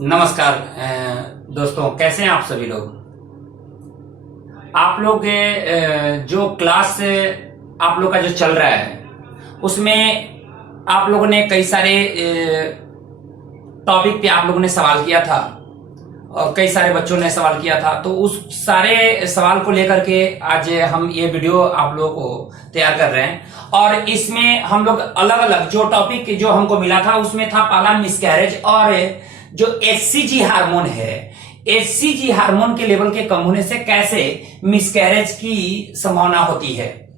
नमस्कार दोस्तों, कैसे हैं आप सभी लोग। आप लोग जो क्लास आप लोग का जो चल रहा है उसमें आप लोगों ने कई सारे टॉपिक पे आप लोगों ने सवाल किया था और कई सारे बच्चों ने सवाल किया था। तो उस सारे सवाल को लेकर के आज हम ये वीडियो आप लोगों को तैयार कर रहे हैं। और इसमें हम लोग अलग अलग जो टॉपिक जो हमको मिला था उसमें था पहला मिसकैरेज, और जो एचसीजी हार्मोन है, एचसीजी हार्मोन के लेवल के कम होने से कैसे मिसकैरेज की संभावना होती है,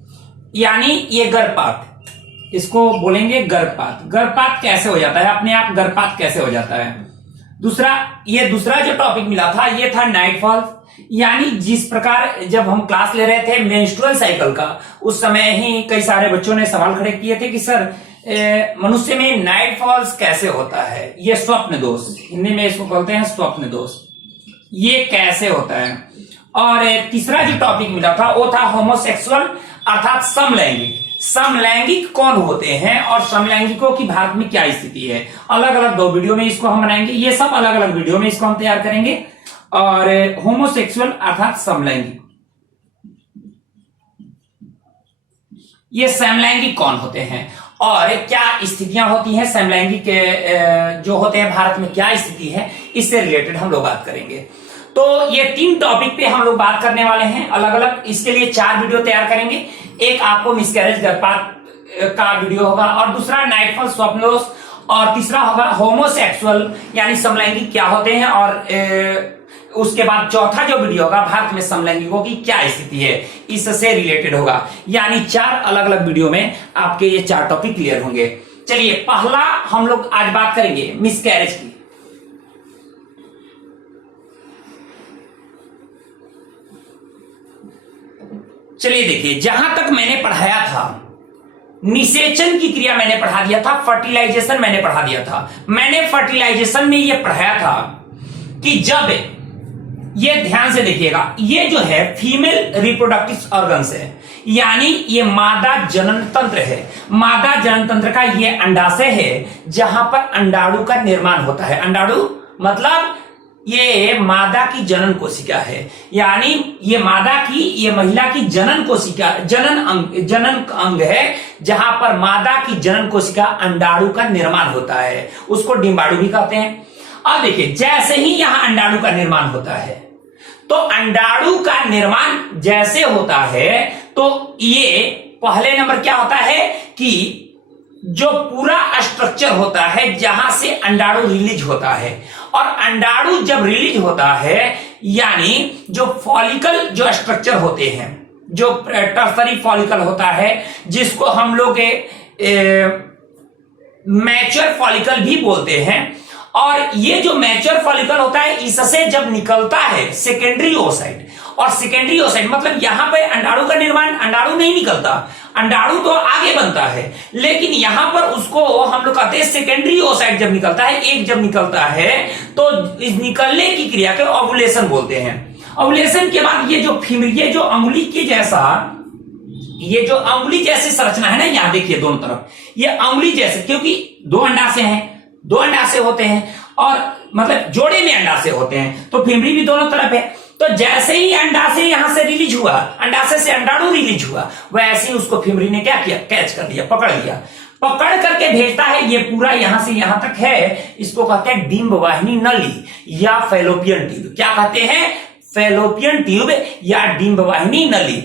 यानी ये गर्भपात, इसको बोलेंगे गर्भपात। गर्भपात कैसे हो जाता है, अपने आप गर्भपात कैसे हो जाता है। दूसरा जो टॉपिक मिला था ये था नाइटफॉल, यानी जिस प्रकार जब हम क्लास ले रहे थे मेंस्ट्रुअल साइकिल का, उस समय ही कई सारे बच्चों ने सवाल खड़े किए थे कि सर मनुष्य में नाइट फॉल्स कैसे होता है, ये स्वप्न दोष, हिंदी में इसको बोलते हैं स्वप्न दोष, ये कैसे होता है। और तीसरा जो टॉपिक मिला था वो था होमोसेक्सुअल अर्थात समलैंगिक। समलैंगिक कौन होते हैं और समलैंगिकों की भारत में क्या स्थिति है। अलग अलग दो वीडियो में इसको हम बनाएंगे, ये सब अलग अलग वीडियो में इसको हम तैयार करेंगे। और होमोसेक्सुअल अर्थात समलैंगिक, ये समलैंगिक कौन होते हैं और क्या स्थितियां होती हैं, समलैंगिक जो होते हैं भारत में क्या स्थिति है, इससे रिलेटेड हम लोग बात करेंगे। तो ये 3 टॉपिक पे हम लोग बात करने वाले हैं अलग अलग। इसके लिए 4 वीडियो तैयार करेंगे। एक आपको मिसकैरेज गर्भपात का वीडियो होगा, और दूसरा नाइटफॉल स्वप्नदोष, और तीसरा होगा होमोसेक्सुअल यानी समलैंगिक क्या होते हैं, और उसके बाद चौथा जो वीडियो होगा भारत में समलैंगिकों की क्या स्थिति है, इससे रिलेटेड होगा। यानी 4 अलग अलग वीडियो में आपके ये 4 टॉपिक क्लियर होंगे। चलिए पहला हम लोग आज बात करेंगे मिसकैरेज की। चलिए देखिए, जहां तक मैंने पढ़ाया था निषेचन की क्रिया मैंने पढ़ा दिया था, फर्टिलाइजेशन मैंने पढ़ा दिया था। मैंने फर्टिलाइजेशन में यह पढ़ाया था कि जब, ये ध्यान से देखिएगा, ये जो है फीमेल रिप्रोडक्टिव ऑर्गन्स है, यानी ये मादा जनन तंत्र है। मादा जनन तंत्र का ये अंडाशय है जहां पर अंडाणु का निर्माण होता है। अंडाणु मतलब ये मादा की जनन कोशिका है, यानी ये मादा की, ये महिला की जनन कोशिका, जनन अंग है जहां पर मादा की जनन कोशिका अंडाणु का निर्माण होता है, उसको डिंबाणु भी कहते हैं। अब देखिए, जैसे ही यहां अंडाणु का निर्माण होता है, तो अंडाणु का निर्माण जैसे होता है तो ये पहले नंबर क्या होता है कि जो पूरा स्ट्रक्चर होता है जहां से अंडाणु रिलीज होता है, और अंडाणु जब रिलीज होता है यानी जो फॉलिकल जो स्ट्रक्चर होते हैं, जो टर्सरी फॉलिकल होता है, जिसको हम लोग मैच्योर फॉलिकल भी बोलते हैं, और ये जो मैच्योर फॉलिकल होता है इससे जब निकलता है सेकेंडरी ओसाइट, और सेकेंडरी ओसाइट मतलब यहां पे अंडाणु का निर्माण, अंडाणु नहीं निकलता, अंडाणु तो आगे बनता है, लेकिन यहां पर उसको हम लोग कहते हैं सेकेंडरी ओसाइट जब निकलता है, एक जब निकलता है तो इस निकलने की क्रिया को ओवुलेशन बोलते हैं। ओवुलेशन के बाद ये जो ये जो अंगुली के जैसा, ये जो अंगुली जैसी संरचना है ना, यहां देखिए दोनों तरफ ये अंगुली जैसे, क्योंकि 2 अंडाशय हैं, 2 अंडाशय होते हैं, और मतलब जोड़े में अंडाशय होते हैं, तो फिमरी भी दोनों तरफ है। तो जैसे ही अंडाशय यहां से रिलीज हुआ, अंडाशय से अंडाणु रिलीज हुआ, वैसे ही उसको फिमरी ने क्या किया, कैच कर लिया, पकड़ लिया, पकड़ करके भेजता है। ये पूरा यहां से यहां तक है, इसको कहते हैं डिंब वाहिनी नली या फैलोपियन ट्यूब। क्या कहते हैं, फैलोपियन ट्यूब या डिंब वाहिनी नली।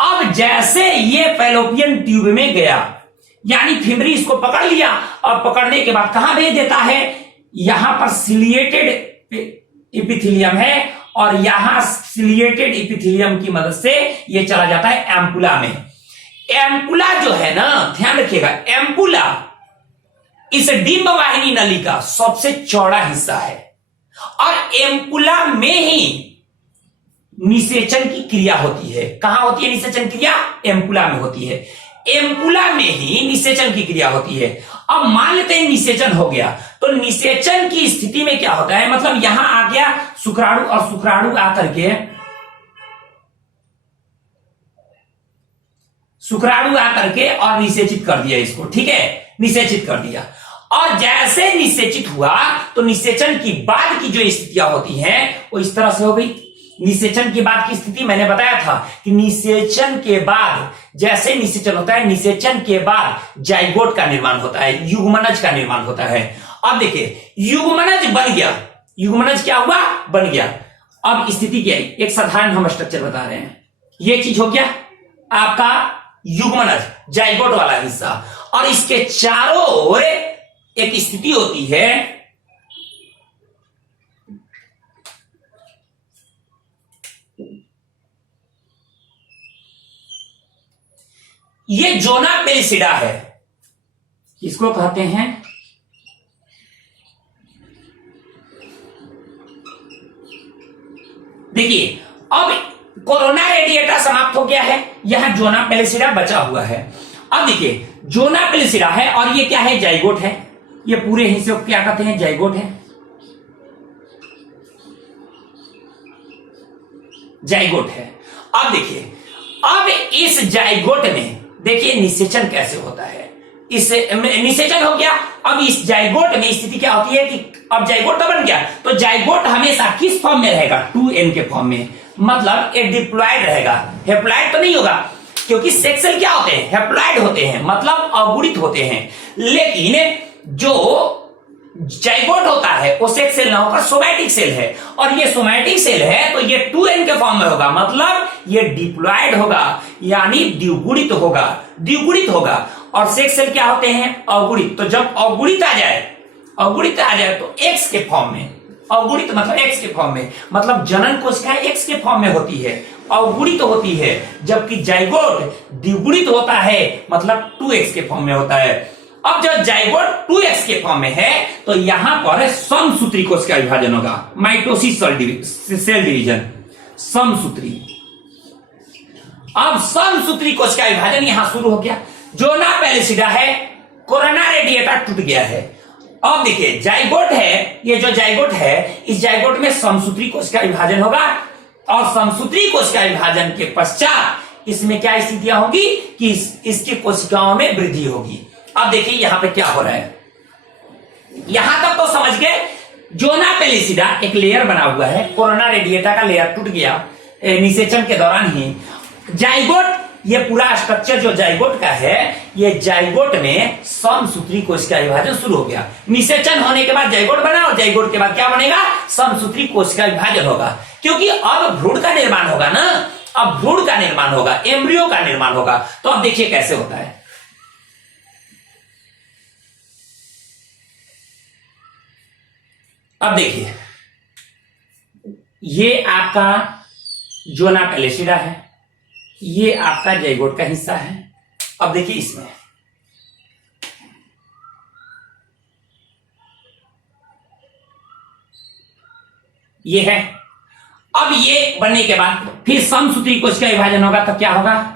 अब जैसे ये फैलोपियन ट्यूब में गया, यानी फिमरी इसको पकड़ लिया, और पकड़ने के बाद कहां भेज देता है, यहां पर सिलिएटेड एपिथेलियम है, और यहां सिलिएटेड एपिथेलियम की मदद से यह चला जाता है एम्पुला में। एम्पुला जो है ना, ध्यान रखिएगा, एम्पुला इस डिंब वाहिनी नली का सबसे चौड़ा हिस्सा है, और एम्पुला में ही निषेचन की क्रिया होती है। कहां होती है निषेचन क्रिया, एम्पुला में होती है, एम्पुला में ही निषेचन की क्रिया होती है। अब मान लेते हैं निषेचन हो गया, तो निषेचन की स्थिति में क्या होता है, मतलब यहां आ गया शुक्राणु, और शुक्राणु आकर के और निषेचित कर दिया इसको, ठीक है, निषेचित कर दिया। और जैसे निषेचित हुआ तो निषेचन की बाद की जो स्थितियां होती हैं वो इस तरह से हो गई। निषेचन के बाद की स्थिति मैंने बताया था कि निषेचन के बाद, जैसे निषेचन होता है, निषेचन के बाद जाइगोट का निर्माण होता है, युग्मनज का निर्माण होता है। अब देखिए युग्मनज बन गया, युग्मनज क्या हुआ, बन गया। अब स्थिति क्या है, एक साधारण हम स्ट्रक्चर बता रहे हैं। ये चीज हो गया आपका युग्मनज, जाइगोट वाला हिस्सा, और इसके चारों ओर एक स्थिति होती है ये जोना पेलिसिडा है, इसको कहते हैं देखिए अब कोरोना रेडिएटा समाप्त हो गया है, यहां जोना पेलिसिडा बचा हुआ है। अब देखिए जोना पेलिसिडा है और ये क्या है, जाइगोट है। ये पूरे हिस्से को क्या कहते हैं, जाइगोट है, जाइगोट है। अब देखिए अब इस जाइगोट में देखिए निषेचन कैसे होता है, इस निषेचन हो गया। अब इस जाइगोट में स्थिति क्या होती है कि अब जाइगोट तो बन गया, तो जाइगोट हमेशा किस फॉर्म में रहेगा, 2n के फॉर्म में, मतलब ये डिप्लॉयड रहेगा, हेप्लॉयड तो नहीं होगा, क्योंकि सेक्स सेल क्या होते हैं, हेप्लॉयड होते हैं, मतलब अगुणित होते हैं। लेकिन जो जाइगोट होता है वो सेक्स सेल ना होकर सोमैटिक सेल है, और ये सोमैटिक सेल है तो ये 2n के फॉर्म में होगा, मतलब ये डिप्लॉयड होगा, यानी द्विगुणित होगा, द्विगुणित होगा। और सेक्स सेल क्या होते हैं, अगुणित। तो जब अगुणित आ जाए, अगुणित आ जाए तो x के फॉर्म में, अगुणित मतलब x के फॉर्म में, मतलब जनन कोशिका x के फॉर्म में होती है, अगुणित होती है, जबकि जाइगोट द्विगुणित होता है, मतलब 2x के फॉर्म में होता है। अब जब जाइगोट 2x के फॉर्म में है तो यहां पर समसूत्री कोशिका विभाजन होगा, माइटोसिस सेल डिवीजन, समसूत्री। अब समसूत्री कोशिका विभाजन यहां शुरू हो गया। जोना पेलिसिडा है, कोरोना रेडिएटा टूट गया है। अब देखिए जाइगोट है, ये जो जाइगोट है, इस जाइगोट में समसूत्री कोशिका विभाजन होगा, और समसूत्री कोशिका विभाजन के पश्चात इसमें क्या स्थितियां होगी कि इसकी कोशिकाओं में वृद्धि होगी। अब देखिए यहां पे क्या हो रहा है, यहां तक तो समझ गए। जोना पेलिसिडा एक लेयर बना हुआ है, कोरोना रेडिएटा का लेयर टूट गया निषेचन के दौरान ही। जाइगोट, ये पूरा स्ट्रक्चर जो जाइगोट का है, ये जाइगोट में समसूत्री कोशिका विभाजन शुरू हो गया। निषेचन होने के बाद जाइगोट बना, और जाइगोट के बाद क्या बनेगा, समसूत्री कोशिका विभाजन होगा, क्योंकि अब भ्रूण का निर्माण होगा ना, अब भ्रूण का निर्माण होगा, एम्ब्रियो का निर्माण होगा। तो अब देखिए कैसे होता है। अब देखिए ये आपका जोना पेलिसिडा है, ये आपका जाइगोट का हिस्सा है। अब देखिए इसमें ये है। अब ये बनने के बाद फिर समसूत्री कोशिका विभाजन होगा, तब क्या होगा,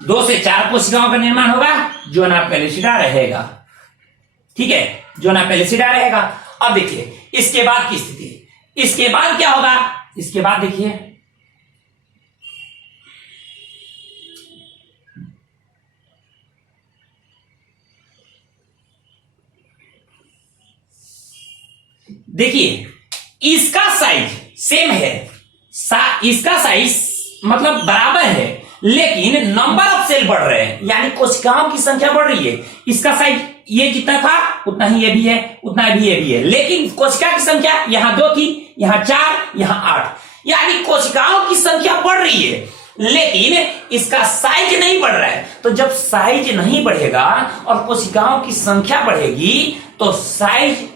दो से चार कोशिकाओं का निर्माण होगा, जोना पेलिसिडा रहेगा। ठीक है, जोना पेलिसिडा रहेगा। अब देखिए इसके बाद की स्थिति, इसके बाद क्या होगा, इसके बाद देखिए देखिए इसका साइज सेम है, इसका साइज मतलब बराबर है, लेकिन नंबर ऑफ सेल बढ़ रहे हैं, यानी कोशिकाओं की संख्या बढ़ रही है। इसका साइज ये जितना था उतना ही ये भी है, उतना भी ये भी है, लेकिन कोशिका की संख्या यहां 2 थी, यहां 4, यहां 8, यानी कोशिकाओं की संख्या बढ़ रही है, लेकिन इसका साइज नहीं बढ़ रहा है। तो जब साइज नहीं बढ़ेगा और कोशिकाओं की संख्या बढ़ेगी तो साइज,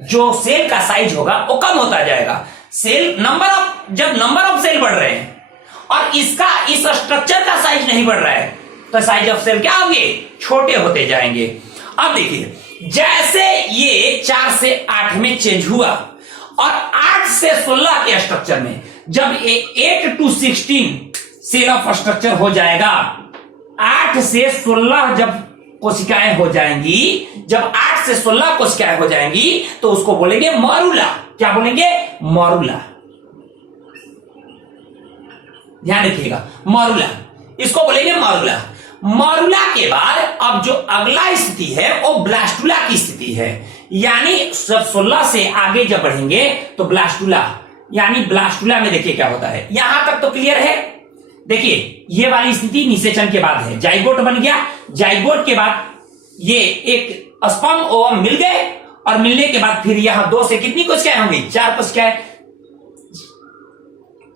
जो सेल का साइज होगा वो कम होता जाएगा। सेल नंबर ऑफ, जब नंबर ऑफ सेल बढ़ रहे हैं और इसका, इस स्ट्रक्चर का साइज नहीं बढ़ रहा है, तो साइज ऑफ सेल क्या होंगे, छोटे होते जाएंगे। अब देखिए जैसे ये 4 से 8 में चेंज हुआ और 8 से 16 के स्ट्रक्चर में, जब 8 to 16 सेल ऑफ स्ट्रक्चर हो जाएगा, 8 से 16 जब कोशिकाएं हो जाएंगी, जब 8 से 16 कोशिकाएं हो जाएंगी तो उसको बोलेंगे मॉरूला। क्या बोलेंगे, मॉरूला। ध्यान रखिएगा, मॉरुला, इसको बोलेंगे मॉरुला। मॉरुला के बाद अब जो अगला स्थिति है वो ब्लास्टुला की स्थिति है, यानी सब 16 से आगे जब बढ़ेंगे तो ब्लास्टुला, यानी ब्लास्टुला में देखिए क्या होता है। यहां तक तो क्लियर है। देखिए ये वाली स्थिति निषेचन के बाद है, जाइगोट बन गया, जाइगोट के बाद ये एक स्पर्म ओवम मिल गए और मिलने के बाद फिर यहां 2 से कितनी कोशिकाएं होंगी, 4 कोशिकाएं,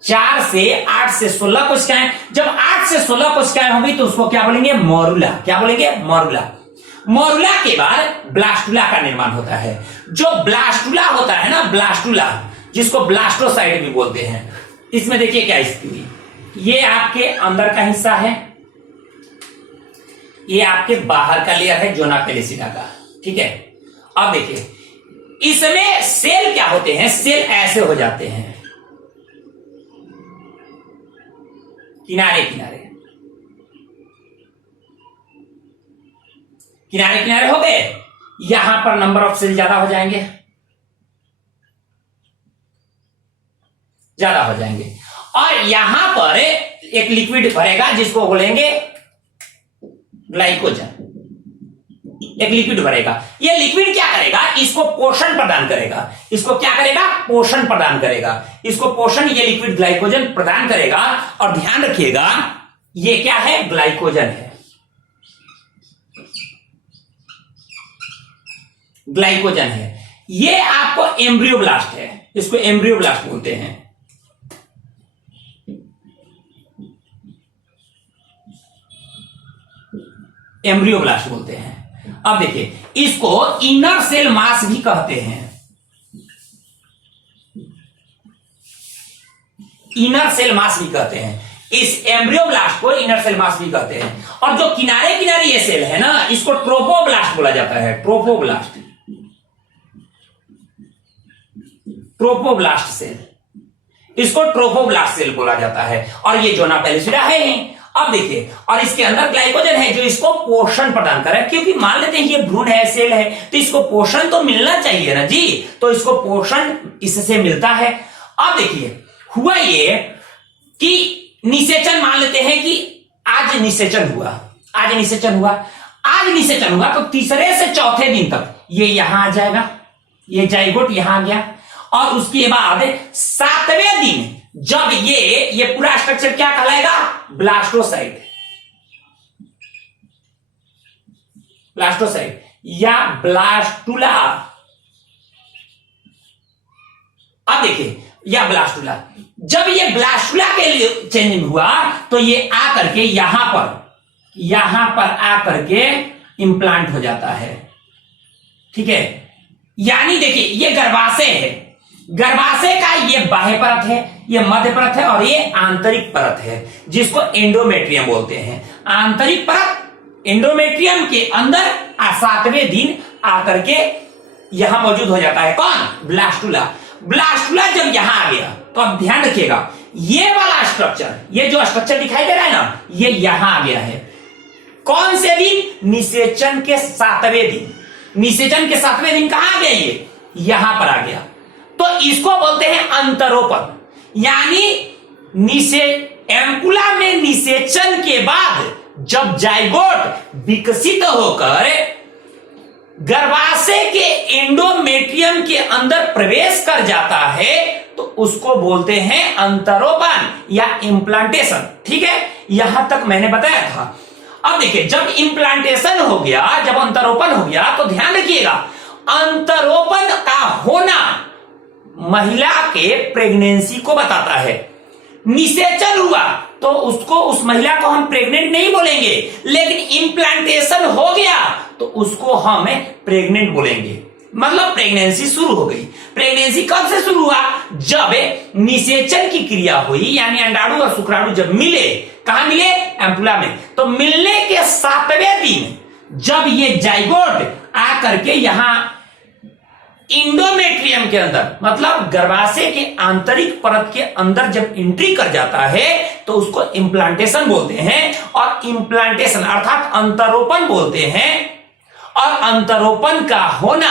4 से 8 से 16 कोशिकाएं। जब 8 से 16 कोशिकाएं होंगी तो उसको क्या बोलेंगे, मॉरुला। क्या बोलेंगे, मॉरुला। मॉरुला के बाद ब्लास्टुला का निर्माण होता है। जो ब्लास्टुला होता है ना, ब्लास्टुला, जिसको ब्लास्टोसाइट भी बोलते हैं, इसमें देखिए क्या स्थिति, ये आपके अंदर का हिस्सा है, ये आपके बाहर का लेयर है जोना पेलिसिडा का, ठीक है। अब देखिए इसमें सेल क्या होते हैं, सेल ऐसे हो जाते हैं किनारे किनारे, किनारे किनारे हो गए, यहां पर नंबर ऑफ सेल ज्यादा हो जाएंगे, ज्यादा हो जाएंगे, और यहां पर एक लिक्विड भरेगा जिसको बोलेंगे ग्लाइकोजन। एक लिक्विड भरेगा, ये लिक्विड क्या करेगा, इसको पोषण प्रदान करेगा, इसको क्या करेगा, पोषण प्रदान करेगा, इसको पोषण ये लिक्विड ग्लाइकोजन प्रदान करेगा। और ध्यान रखिएगा ये क्या है, ग्लाइकोजन है, ग्लाइकोजन है। ये आपको एम्ब्रियोब्लास्ट है, इसको एम्ब्रियोब्लास्ट बोलते हैं। एम्ब्रियोब्लास्ट बोलते हैं। अब देखिए इसको इनर सेल मास भी कहते हैं, इनर सेल मास भी कहते हैं, इस एम्ब्रियोब्लास्ट को इनर सेल मास भी कहते हैं। और जो किनारे किनारे ये सेल है ना, इसको ट्रोपोब्लास्ट बोला जाता है, ट्रोपोब्लास्ट, ट्रोपोब्लास्ट सेल, इसको ट्रोपोब्लास्ट सेल बोला जाता है। और ये जोना पेलिसिडा है। अब देखिए, और इसके अंदर ग्लाइकोजन है जो इसको पोषण प्रदान करे, क्योंकि मान लेते हैं ये भ्रूण है, सेल है, तो इसको पोषण तो मिलना चाहिए ना जी, तो इसको पोषण इससे मिलता है। अब देखिए हुआ ये कि निषेचन, मान लेते हैं कि आज निषेचन हुआ, आज निषेचन हुआ, आज निषेचन हुआ, तो तीसरे से चौथे दिन तक ये यहां आ जाएगा, ये जाइगोट यहां आ गया, और उसके बाद 7वें दिन जब ये पूरा स्ट्रक्चर क्या कहलाएगा, ब्लास्टोसाइट, ब्लास्टोसाइट या ब्लास्टुला। अब देखिए या ब्लास्टुला, जब ये ब्लास्टुला के लिए चेंजिंग हुआ तो ये आकर के यहां पर आकर के इंप्लांट हो जाता है, ठीक है। यानी देखिए ये गर्भाशय है, गर्भाशय का ये बाह्य परत है, ये मध्य परत है, और ये आंतरिक परत है जिसको एंडोमेट्रियम बोलते हैं। आंतरिक परत एंडोमेट्रियम के अंदर 7वें दिन आकर के यहां मौजूद हो जाता है कौन, ब्लास्टुला। ब्लास्टुला जब यहां आ गया तो अब ध्यान रखिएगा, ये वाला स्ट्रक्चर, ये जो स्ट्रक्चर दिखाई दे रहा है ना, ये यहां आ गया है। कौन से दिन, निषेचन के 7वें दिन। निषेचन के 7वें दिन कहां आ गया, ये यहां पर आ गया, तो इसको बोलते हैं अंतरोपण। यानी एम्पुला में निषेचन के बाद जब जाइगोट विकसित होकर गर्भाशय के एंडोमेट्रियम के अंदर प्रवेश कर जाता है तो उसको बोलते हैं अंतरोपण या इम्प्लांटेशन, ठीक है। यहां तक मैंने बताया था। अब देखिए जब इम्प्लांटेशन हो गया, जब अंतरोपण हो गया, तो ध्यान रखिएगा अंतरोपण का होना महिला के प्रेगनेंसी को बताता है। निषेचन हुआ तो उसको, उस महिला को हम प्रेग्नेंट नहीं बोलेंगे, लेकिन इम्प्लांटेशन हो गया तो उसको हम प्रेग्नेंट बोलेंगे, मतलब प्रेगनेंसी शुरू हो गई। प्रेगनेंसी कब से शुरू हुआ, जब निषेचन की क्रिया हुई, यानी अंडाणु और शुक्राणु जब मिले, कहां मिले, एम्पुला में, तो मिलने के 7वें दिन जब ये जाइगोट आकर के यहां इंडोमेट्रियम के अंदर, मतलब गर्भाशय के आंतरिक परत के अंदर जब एंट्री कर जाता है तो उसको इम्प्लांटेशन बोलते हैं। और इम्प्लांटेशन अर्थात अंतरोपण बोलते हैं। और अंतरोपण का होना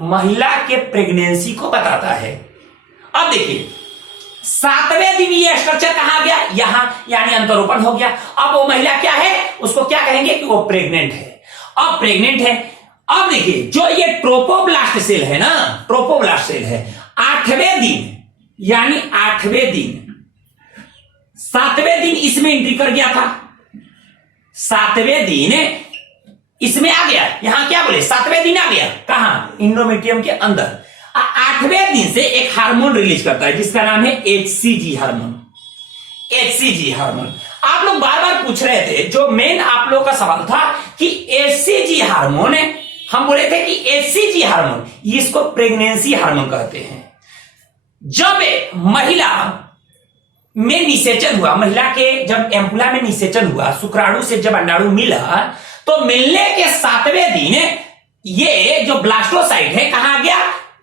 महिला के प्रेगनेंसी को बताता है। अब देखिए 7वें दिन ये स्ट्रक्चर कहां गया, यहां, यानी अंतरोपण हो गया। अब वो महिला क्या है, उसको क्या कहेंगे कि वो प्रेग्नेंट है। अब प्रेग्नेंट है, अब देखिए जो ये ट्रोपोब्लास्ट सेल है ना, ट्रोपोब्लास्ट सेल है, 8वें दिन, यानी 8वें दिन, 7वें दिन इसमें एंट्री कर गया था, 7वें दिन इसमें आ गया, यहां क्या बोले 7वें दिन आ गया, कहां, इंडोमेट्रियम के अंदर। 8वें दिन से एक हार्मोन रिलीज करता है जिसका नाम है HCG हार्मोन। HCG हार्मोन, आप लोग बार बार पूछ रहे थे, जो मेन आप लोगों का सवाल था कि HCG हार्मोन है, हम बोले थे कि HCG हार्मोन, इसको प्रेगनेंसी हार्मोन कहते हैं। जब महिला में निषेचन हुआ, महिला के जब एम्पुला में निषेचन हुआ, शुक्राणु से जब अंडाणु मिला, तो मिलने के 7वें दिन ये जो ब्लास्टोसाइट है कहां गया,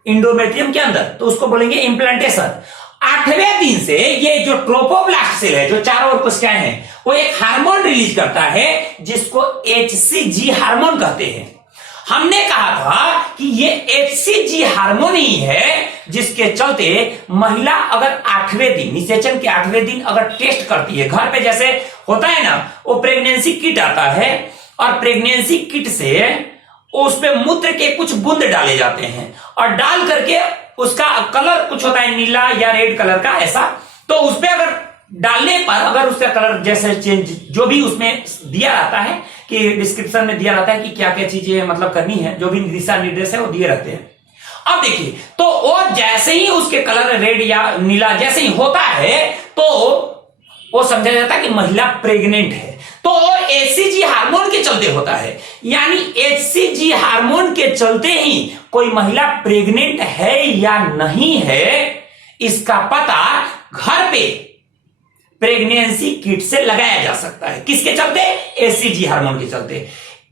इंडोमेट्रियम के अंदर, तो उसको बोलेंगे इम्प्लांटेशन। 8वें दिन से ये जो ट्रोपोब्लास्ट सेल है जो चारों ओर कोशिकाएं हैं, वो एक हार्मोन रिलीज करता है जिसको HCG हार्मोन कहते हैं। हमने कहा था कि ये HCG हार्मोन ही है जिसके चलते महिला अगर 8वें दिन, निषेचन के 8वें दिन अगर टेस्ट करती है, घर पे जैसे होता है ना, वो प्रेगनेंसी किट आता है और प्रेगनेंसी किट से उस पे मूत्र के कुछ बूंद डाले जाते हैं और डाल करके उसका कलर कुछ होता है नीला या रेड कलर का ऐसा, तो उस पे अगर डालने पर अगर उसका कलर जैसे चेंज, जो भी उसमें दिया रहता है कि डिस्क्रिप्शन में दिया रहता है कि क्या क्या चीजें मतलब करनी है, जो भी दिशा निर्देश है वो दिए रहते हैं। अब देखिए, तो वो जैसे ही उसके कलर रेड या नीला जैसे ही होता है तो वो समझा जाता है कि महिला प्रेग्नेंट है। तो HCG हार्मोन के चलते होता है, यानी HCG हार्मोन के चलते ही कोई महिला प्रेग्नेंट है या नहीं है इसका पता घर पे प्रेगनेंसी किट से लगाया जा सकता है। किसके चलते, HCG हार्मोन के चलते।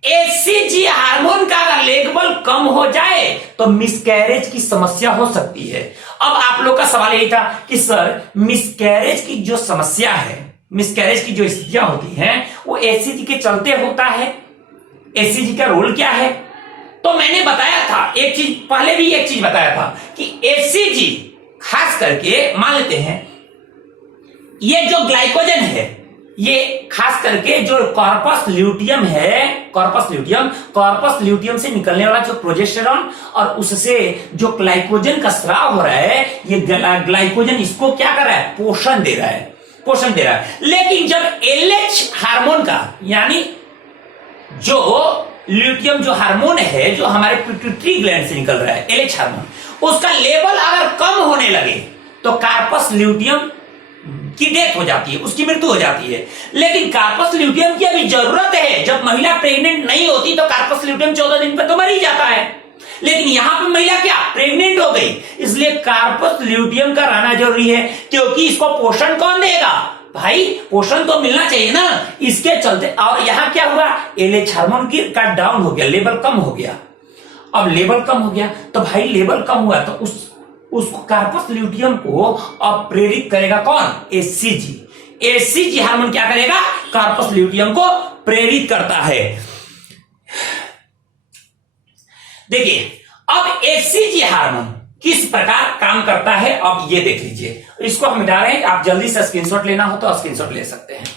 HCG हार्मोन का अगर लेवल कम हो जाए तो मिसकैरेज की समस्या हो सकती है। अब आप लोग का सवाल यही था कि सर मिसकैरेज की जो समस्या है, मिसकैरेज की जो स्थितियां होती हैं वो HCG के चलते होता है, HCG का रोल क्या है? तो मैंने बताया था एक चीज, पहले भी एक चीज बताया था कि HCG खास करके मान लेते हैं ये जो ग्लाइकोजन है, ये खास करके जो कॉर्पस ल्यूटियम है, कॉर्पस ल्यूटियम से निकलने वाला जो प्रोजेस्टेरॉन और उससे जो ग्लाइकोजन का स्राव हो रहा है, ये ग्लाइकोजन इसको क्या कर रहा है, पोषण दे रहा है। लेकिन जब LH हार्मोन का, यानी जो ल्यूटियम जो हार्मोन है जो हमारे पिट्यूटरी ग्लैंड से निकल रहा है, LH हार्मोन, उसका लेवल अगर कम होने लगे तो कार्पस ल्यूटियम की डेथ हो जाती है, उसकी मृत्यु हो जाती है। लेकिन कार्पस ल्यूटियम की अभी जरूरत है, जब महिला प्रेग्नेंट नहीं होती तो कार्पस ल्यूटियम 14 दिन पर तो मर ही जाता है। लेकिन यहां पे महिला क्या प्रेग्नेंट हो गई, इसलिए कार्पस ल्यूटियम का रहना जरूरी है, क्योंकि इसको पोषण कौन देगा भाई, पोषण तो मिलना चाहिए ना, इसके चलते। और यहां क्या हुआ, LH हार्मोन की कट डाउन हो गया, लेवल कम हो गया। अब लेवल कम हो गया तो भाई लेवल कम हुआ तो उसको कार्पस ल्यूटियम को अब प्रेरित करेगा कौन, HCG हार्मोन क्या करेगा, कार्पस ल्यूटियम को प्रेरित करता है। देखिए अब HCG हार्मोन किस प्रकार काम करता है, अब ये देख लीजिए। इसको हम मिटा रहे हैं, आप जल्दी से स्क्रीनशॉट लेना हो तो स्क्रीनशॉट ले सकते हैं।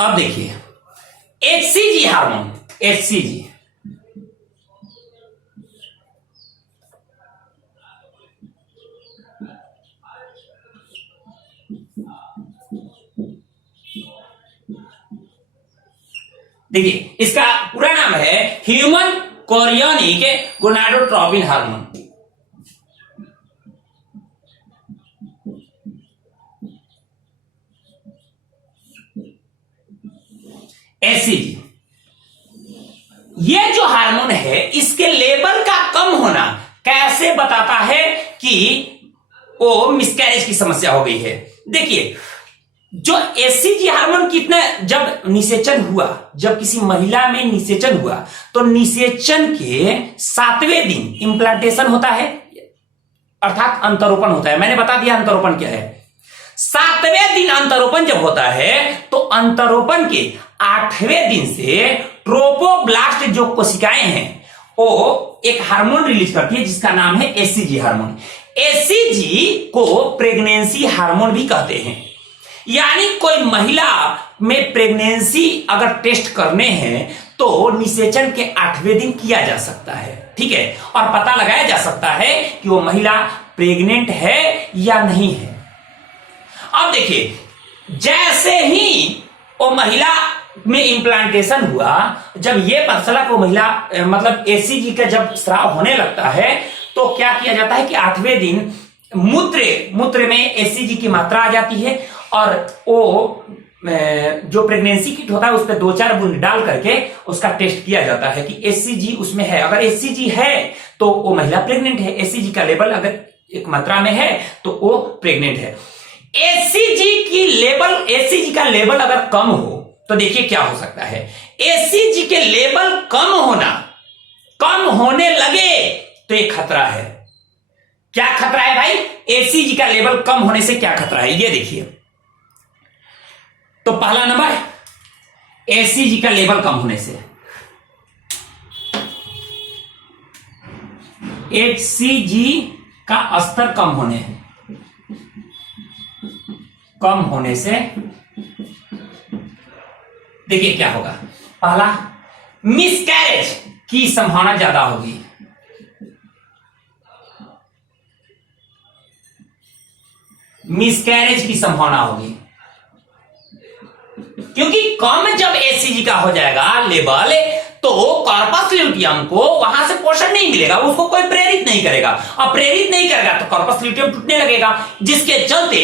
अब देखिए HCG हार्मोन, HCG देखिए इसका पूरा नाम है human chorionic gonadotropin hormone. HCG ये जो हार्मोन है इसके लेवल का कम होना कैसे बताता है कि वो मिसकैरेज की समस्या हो गई है। देखिए जो एससीजी हार्मोन कितना, जब निषेचन हुआ, जब किसी महिला में निषेचन हुआ तो निषेचन के 7वें दिन इम्प्लांटेशन होता है, अर्थात अंतरोपण होता है। मैंने बता दिया अंतरोपण क्या है। 7वें दिन अंतरोपण जब होता है तो अंतरोपण के 8वें दिन से ट्रोपोब्लास्ट जो कोशिकाएं हैं वो एक हार्मोन रिलीज करती है जिसका नाम है एससीजी हार्मोन। एससीजी को प्रेगनेंसी हार्मोन भी कहते हैं। यानी कोई महिला में प्रेगनेंसी अगर टेस्ट करने हैं तो निषेचन के 8वें दिन किया जा सकता है, ठीक है, और पता लगाया जा सकता है कि वो महिला प्रेग्नेंट है या नहीं है। अब देखिए, जैसे ही वो महिला में इंप्लांटेशन हुआ, जब ये पता चला को महिला मतलब एससीजी का जब स्राव होने लगता है तो क्या किया जाता है कि 8वें दिन मूत्र में एससीजी की मात्रा आ जाती है और वो जो प्रेगनेंसी किट होता है उस पर 2-4 बूंद डाल करके उसका टेस्ट किया जाता है कि एससीजी उसमें है। अगर एससीजी है तो वो महिला प्रेग्नेंट है, एससीजी का लेवल अगर एक मात्रा में है तो वो प्रेग्नेंट है। एससीजी का लेवल अगर कम हो तो देखिए क्या हो सकता है। एससीजी के लेवल कम होने लगे तो एक खतरा है। क्या खतरा है भाई? एससीजी का लेवल कम होने से क्या खतरा है, ये देखिए। तो पहला नंबर एससीजी का लेवल कम होने से, एचसीजी का स्तर कम होने से देखिए क्या होगा। पहला, मिसकैरेज की संभावना ज्यादा होगी। मिसकैरेज की संभावना होगी क्योंकि कम जब एचसीजी का हो जाएगा लेवल तो कॉर्पस ल्यूटियम को वहां से पोषण नहीं मिलेगा, उसको कोई प्रेरित नहीं करेगा, और प्रेरित नहीं करेगा तो कॉर्पस ल्यूटियम टूटने लगेगा, जिसके चलते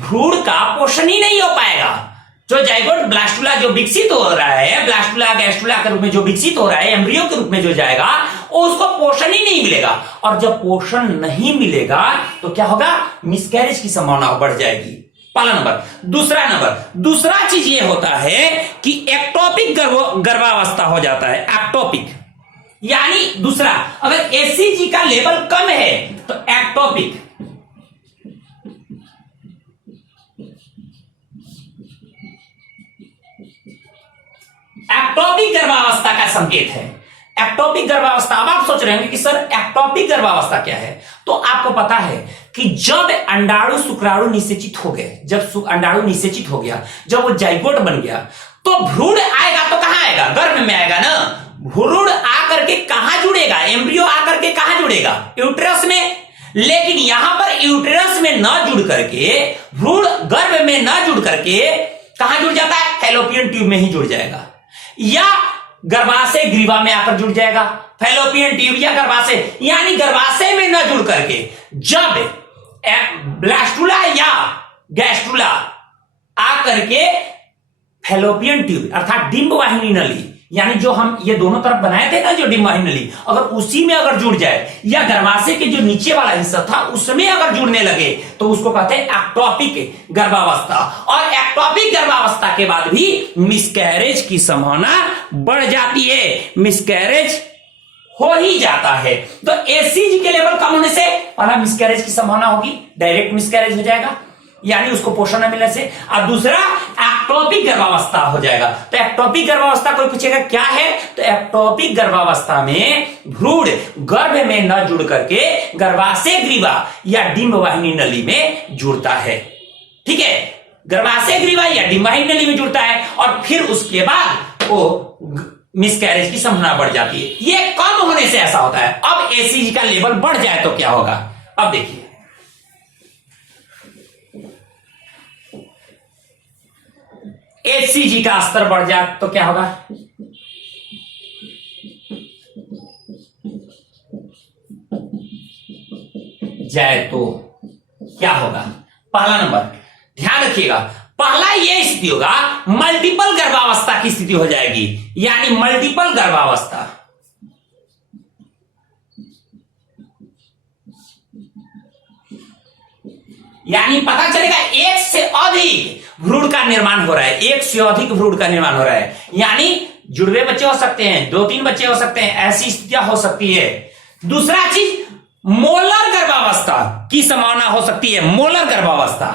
भ्रूण का पोषण ही नहीं हो पाएगा। जो जाइगोट ब्लास्टुला जो विकसित हो रहा है, ब्लास्टुला गैस्टुला के रूप में जो विकसित हो रहा है, एम्ब्रियो के रूप में जो जाएगा, उसको पोषण ही नहीं मिलेगा, और जब पोषण नहीं मिलेगा तो क्या होगा? मिसकैरेज की संभावना बढ़ जाएगी। पहला नंबर। दूसरा चीज ये होता है कि एक्टोपिक गर्भावस्था हो जाता है। एक्टोपिक यानी दूसरा, अगर एचसीजी का लेवल कम है तो एक्टोपिक गर्भावस्था का संकेत है। एक्टोपिक गर्भावस्था। अब आप सोच रहे होंगे कि सर एक्टोपिक गर्भावस्था क्या है? तो आपको पता है कि जब अंडाणु शुक्राणु निषेचित हो गए, जब अंडाणु निषेचित हो गया, जब वो जाइगोट बन गया तो भ्रूण आएगा तो कहां आएगा? गर्भ में आएगा ना। भ्रूण आकर के कहां जुड़ेगा? एम्ब्रियो आकर के कहां जुड़ेगा? यूट्रस में। लेकिन यहां पर यूट्रस में न जुड़ करके, भ्रूण गर्भ में न जुड़ करके कहां जुड़ जाता है? फैलोपियन ट्यूब में ही जुड़ जाएगा, या गर्भाशय ग्रीवा में आकर जुड़ जाएगा। फैलोपियन ट्यूब या गर्भाशय, यानी गर्भाशय में न जुड़ करके जब ब्लास्टुला या गैस्ट्रुला आकर के फैलोपियन ट्यूब अर्थात डिंबवाहिनी नली, यानी जो हम ये दोनों तरफ बनाए थे ना जो डिंबवाहिनी नली, अगर उसी में अगर जुड़ जाए, या गर्भाशय के जो नीचे वाला हिस्सा था उसमें अगर जुड़ने लगे तो उसको कहते हैं एक्टोपिक गर्भावस्था। और एक्टोपिक गर्भावस्था के बाद भी मिसकैरेज की संभावना बढ़ जाती है, मिसकैरेज हो ही जाता है। तो एचसीजी के लेवल कम होने से पहला मिसकैरेज की संभावना होगी, डायरेक्ट मिसकैरेज हो जाएगा, यानी उसको पोषण न मिलने से। और दूसरा एक्टोपिक गर्भावस्था हो जाएगा। तो एक्टोपिक गर्भावस्था कोई पूछेगा क्या है? तो एक्टोपिक गर्भावस्था में भ्रूण गर्भ में न जुड़ करके गर्भाशय ग्रीवा या डिंबवाहिनी नली में जुड़ता है, ठीक है, गर्भाशय ग्रीवा या डिंबवाहिनी नली में जुड़ता है, और फिर उसके बाद वो मिसकैरेज की संभावना बढ़ जाती है। ये कम होने से ऐसा होता है। अब एचसीजी का लेवल बढ़ जाए तो क्या होगा? अब देखिए, एचसीजी का स्तर बढ़ जाए तो क्या होगा? जाए तो क्या होगा? पहला नंबर ध्यान रखिएगा, पहला ये स्थिति होगा, मल्टीपल गर्भावस्था की स्थिति हो जाएगी, यानी मल्टीपल गर्भावस्था। यानी पता चलेगा एक से अधिक भ्रूण का निर्माण हो रहा है, एक से अधिक भ्रूण का निर्माण हो रहा है, यानी जुड़वे बच्चे हो सकते हैं, 2-3 बच्चे हो सकते हैं, ऐसी स्थितियां हो सकती है। दूसरा चीज, मोलर गर्भावस्था की संभावना हो सकती है, मोलर गर्भावस्था।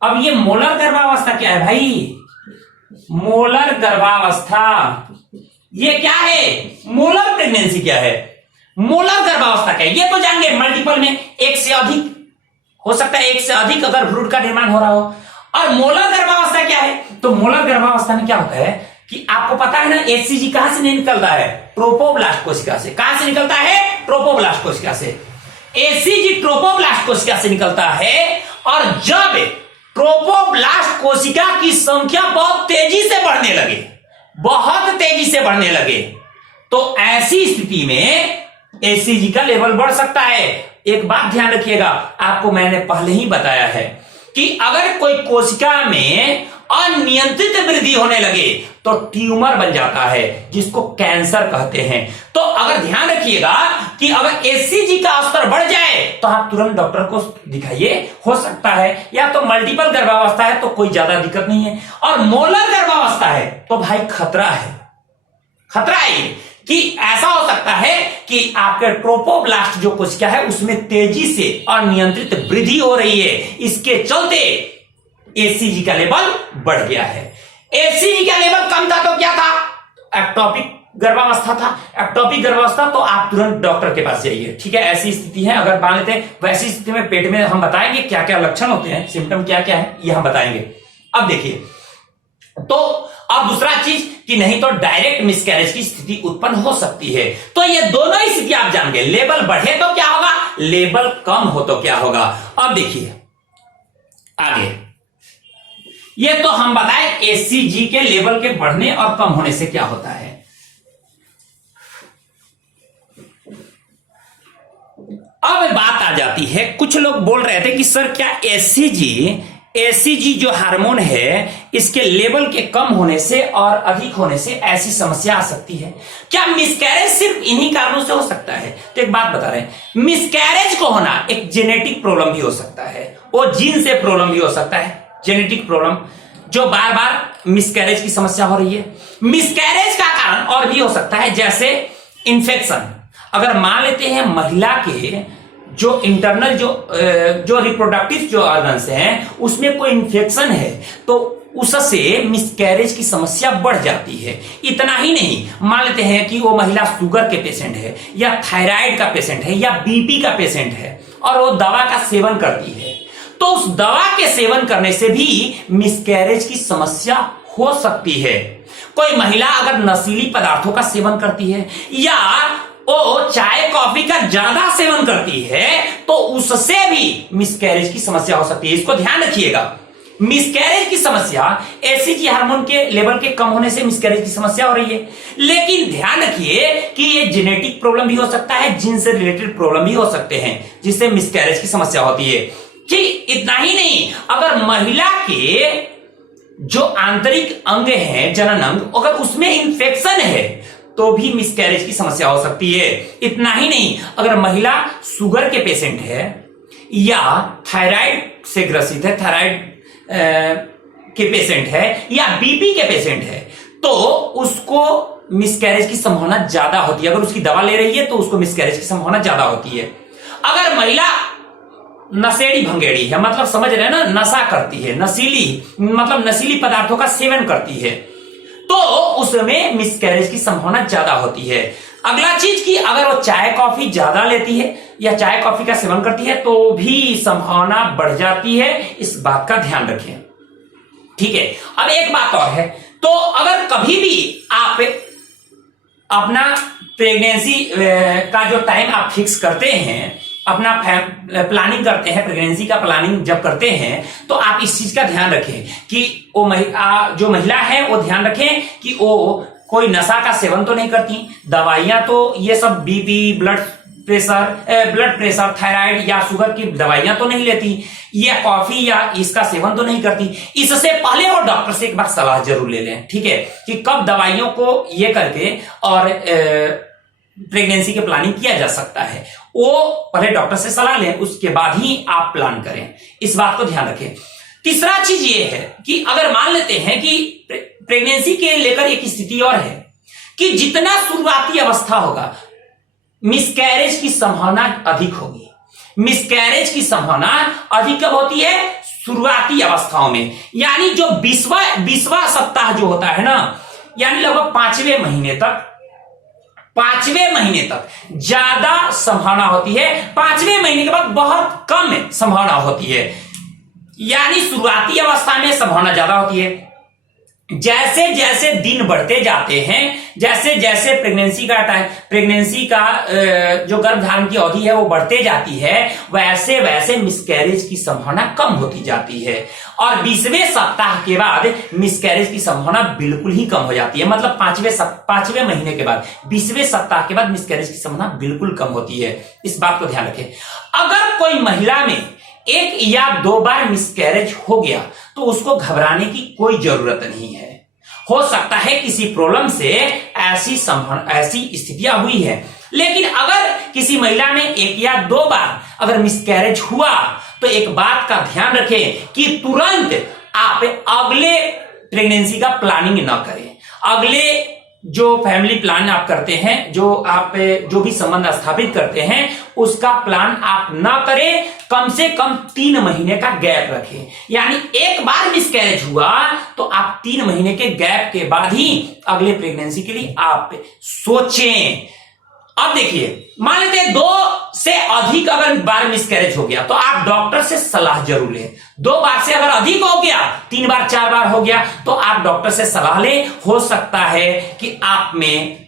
अब ये मोलर गर्भावस्था क्या है भाई? मोलर गर्भावस्था ये क्या है? मोलर प्रेगनेंसी क्या है? मोलर गर्भावस्था क्या है ये तो जान गए, मल्टीपल में एक से अधिक हो सकता है, एक से अधिक अगर भ्रूण का निर्माण हो रहा हो। और मोलर गर्भावस्था क्या है? तो मोलर गर्भावस्था में क्या होता है कि आपको पता है ना, एचसीजी कहां से नहीं निकलता है? ट्रोपोब्लास्ट कोशिका से। कहां से निकलता है? ट्रोपोब्लास्ट कोशिका से। एचसीजी ट्रोपोब्लास्ट कोशिका से निकलता है, और जब ट्रोपोब्लास्ट कोशिका की संख्या बहुत तेजी से बढ़ने लगे, बहुत तेजी से बढ़ने लगे, तो ऐसी स्थिति में एचसीजी का लेवल बढ़ सकता है। एक बात ध्यान रखिएगा, आपको मैंने पहले ही बताया है कि अगर कोई कोशिका में अनियंत्रित वृद्धि होने लगे तो ट्यूमर बन जाता है, जिसको कैंसर कहते हैं। तो अगर ध्यान रखिएगा कि अगर एचसीजी का स्तर बढ़ जाए तो आप तुरंत डॉक्टर को दिखाइए, हो सकता है या तो मल्टीपल गर्भावस्था है तो कोई ज्यादा दिक्कत नहीं है, और मोलर गर्भावस्था है तो भाई खतरा है, खतरा है कि ऐसा हो सकता है कि आपके ट्रोपोब्लास्ट जो कोशिका है उसमें तेजी से अनियंत्रित वृद्धि हो रही है, इसके चलते एचसीजी का लेवल बढ़ गया है। एचसीजी का लेवल कम था तो क्या था? एक्टोपिक गर्भावस्था था। एक्टोपिक गर्भावस्था तो आप तुरंत डॉक्टर के पास जाइए, ठीक है। ऐसी स्थिति है, अगर मान लेते हैं वैसी स्थिति में पेट में हम बताएंगे क्या क्या लक्षण होते हैं, सिम्टम क्या क्या है, ये हम बताएंगे। अब देखिए, तो अब दूसरा चीज कि नहीं तो डायरेक्ट मिसकैरेज की स्थिति उत्पन्न हो सकती है। तो ये दोनों ही स्थिति आप जान गए, लेवल बढ़े तो क्या होगा, लेवल कम हो तो क्या होगा। अब देखिए आगे, ये तो हम बताए एचसीजी के लेवल के बढ़ने और कम होने से क्या होता है। अब बात आ जाती है, कुछ लोग बोल रहे थे कि सर क्या एचसीजी जो हार्मोन है इसके लेवल के कम होने से और अधिक होने से ऐसी समस्या आ सकती है क्या? मिसकैरेज सिर्फ इन्हीं कारणों से हो सकता है? तो एक बात बता रहे हैं, मिसकैरेज को होना एक जेनेटिक प्रॉब्लम भी हो सकता है, वो जीन से प्रॉब्लम भी हो सकता है, जेनेटिक प्रॉब्लम जो बार बार मिसकैरेज की समस्या हो रही है। मिसकैरेज का कारण और भी हो सकता है, जैसे इन्फेक्शन। अगर मान लेते हैं महिला के जो इंटरनल जो रिप्रोडक्टिव जो ऑर्गन्स हैं उसमें कोई इन्फेक्शन है तो उससे मिसकैरेज की समस्या बढ़ जाती है। इतना ही नहीं, मान लेते हैं कि वो महिला शुगर के पेशेंट है या थायराइड का पेशेंट है या बीपी का पेशेंट है और वो दवा का सेवन करती है, तो उस दवा के सेवन करने से भी मिसकैरेज की समस्या हो सकती है। कोई महिला अगर नशीली पदार्थों का सेवन करती है या वो चाय कॉफी का ज्यादा सेवन करती है तो उससे भी मिसकैरेज की समस्या हो सकती है। इसको ध्यान रखिएगा, मिसकैरेज की समस्या एचसीजी हार्मोन के लेवल के कम होने से मिसकैरेज की समस्या हो रही है। लेकिन ध्यान रखिए कि ये जेनेटिक प्रॉब्लम भी हो सकता है, जीन से रिलेटेड प्रॉब्लम भी हो सकते हैं जिससे मिसकैरेज की समस्या होती है। ठीक इतना ही नहीं, अगर महिला के जो आंतरिक अंग है, जनन अंग, अगर उसमें इंफेक्शन है तो भी मिसकैरेज की समस्या हो सकती है। इतना ही नहीं, अगर महिला शुगर के पेशेंट है या थायराइड से ग्रसित है, थायराइड के पेशेंट है या बीपी के पेशेंट है तो उसको मिसकैरेज की संभावना ज्यादा होती है। अगर उसकी दवा ले रही है तो उसको मिसकैरेज की संभावना ज्यादा होती है। अगर महिला नशेड़ी भंगेड़ी है, मतलब समझ रहे हैं ना, नशा करती है, नशीली पदार्थों का सेवन करती है, तो उसमें मिसकैरेज की संभावना ज्यादा होती है। अगला चीज कि अगर वो चाय कॉफी ज्यादा लेती है या चाय कॉफी का सेवन करती है तो भी संभावना बढ़ जाती है, इस बात का ध्यान रखें, ठीक है। अब एक बात और है, तो अगर कभी भी आप अपना प्रेगनेंसी का जो टाइम आप फिक्स करते हैं, अपना प्लानिंग करते हैं, प्रेगनेंसी का प्लानिंग जब करते हैं तो आप इस चीज का ध्यान रखें कि वो जो महिला है वो ध्यान रखें कि वो कोई नशा का सेवन तो नहीं करती, दवाइयां तो ये सब बीपी, ब्लड प्रेशर, थायराइड या शुगर की दवाइयां तो नहीं लेती, या कॉफी या इसका सेवन तो नहीं करती। इससे पहले वो डॉक्टर से एक बार सलाह जरूर ले लें, ठीक है, कि कब दवाइयों को ये करके और प्रेगनेंसी के प्लानिंग किया जा सकता है, वो पहले डॉक्टर से सलाह लें, उसके बाद ही आप प्लान करें। इस बात को ध्यान रखें। तीसरा चीज ये है कि अगर मान लेते हैं कि प्रेगनेंसी के लेकर एक स्थिति और है कि जितना शुरुआती अवस्था होगा मिसकैरेज की संभावना अधिक होगी। मिसकैरेज की संभावना अधिक कब होती है? शुरुआती अवस्थाओं में, यानी जो 20वां सप्ताह जो होता है ना, यानी लगभग 5वें महीने तक ज्यादा संभावना होती है। 5वें महीने के बाद बहुत कम संभावना होती है, यानी शुरुआती अवस्था में संभावना ज्यादा होती है। जैसे जैसे दिन बढ़ते जाते हैं, जैसे जैसे प्रेगनेंसी का जो गर्भधारण की अवधि है वो बढ़ते जाती है, वैसे वैसे मिसकैरेज की संभावना कम होती जाती है। और 20वें सप्ताह के बाद मिसकैरेज की संभावना बिल्कुल ही कम हो जाती है। मतलब 5वें महीने के बाद 20वें सप्ताह के बाद मिसकैरेज की संभावना बिल्कुल कम होती है। इस बात को ध्यान रखें। अगर कोई महिला में 1 या 2 बार मिसकैरेज हो गया तो उसको घबराने की कोई जरूरत नहीं है। हो सकता है किसी प्रॉब्लम से ऐसी स्थितियां हुई है, लेकिन अगर किसी महिला में 1 या 2 बार अगर मिसकैरेज हुआ तो एक बात का ध्यान रखें कि तुरंत आप अगले प्रेगनेंसी का प्लानिंग ना करें। अगले जो फैमिली प्लान आप करते हैं, जो भी संबंध स्थापित करते हैं, उसका प्लान आप ना करें। कम से कम 3 महीने का गैप रखें। यानी एक बार मिसकैरेज हुआ तो आप 3 महीने के गैप के बाद ही अगले प्रेगनेंसी के लिए आप सोचें। अब देखिए, मान लेते हैं 2 से अधिक अगर बार मिसकैरेज हो गया तो आप डॉक्टर से सलाह जरूर लें। 2 बार से अगर अधिक हो गया, 3 बार 4 बार हो गया तो आप डॉक्टर से सलाह लें। हो सकता है कि आप में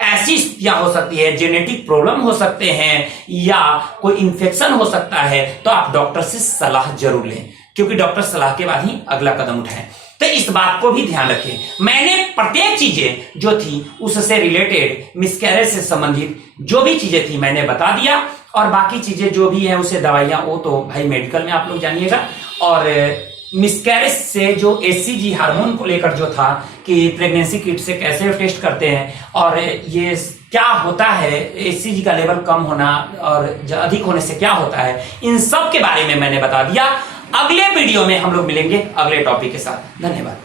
ऐसी स्थितियां हो सकती है, जेनेटिक प्रॉब्लम हो सकते हैं या कोई इंफेक्शन हो सकता है, तो आप डॉक्टर से सलाह जरूर लें, क्योंकि डॉक्टर सलाह के बाद ही अगला कदम उठाएं। तो इस बात को भी ध्यान रखें। मैंने प्रत्येक चीजें जो थी उससे रिलेटेड, मिसकैरेज से संबंधित जो भी चीजें थी मैंने बता दिया, और बाकी चीजें जो भी है उसे दवाइयां वो तो भाई मेडिकल में आप लोग जानिएगा। और मिसकैरेज से जो HCG हार्मोन को लेकर जो था कि प्रेगनेंसी किट से कैसे टेस्ट करते हैं और ये क्या होता है, HCG का लेवल कम होना और अधिक होने से क्या होता है, इन सब के बारे में मैंने बता दिया। अगले वीडियो में हम लोग मिलेंगे अगले टॉपिक के साथ। धन्यवाद।